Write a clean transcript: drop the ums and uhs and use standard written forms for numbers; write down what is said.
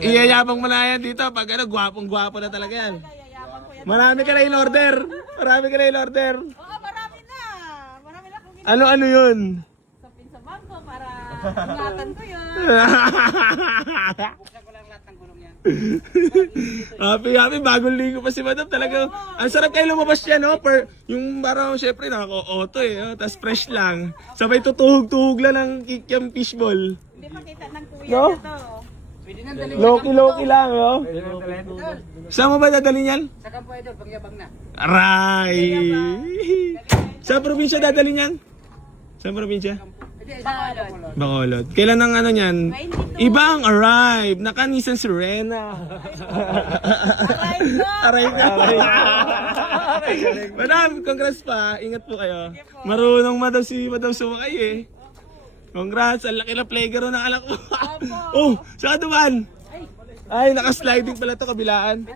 Iyayabang mo na yan dito pag ano, gwapong-gwapo na talaga yan. Marami ka na in order. Marami ka na in order. Oo, marami na. Marami na kung Ano yun? isapin sa bangko para ingatan ko yun. Happy, bagong ligo pa si Madam talaga. Ang sarap kayo lumabas yan, no? Yung parang syempre nako-auto eh, no? Tapos fresh lang. Sabay tutuhog-tuhog lang ng kikiam fishball. Hindi makita ng kuya No? na to. Loki lang, no? Saan mo ba dadalhin yan? Sa kampo idol, pangyabang na. Aray! Saan probinsya dadalhin yan? Saan probinsya? Bacolod. Bacolod. Kailan ang ano niyan? 22. Ibang arrive. Naka-Nissan Serena. Aray ko. Madam, congrats pa. Ingat po kayo. Marunong madam si Madam Sumakay eh. Congrats. Ang laki na playgaro ng anak ko. Oh, saan duman? Ay, naka-sliding pala to kabilaan.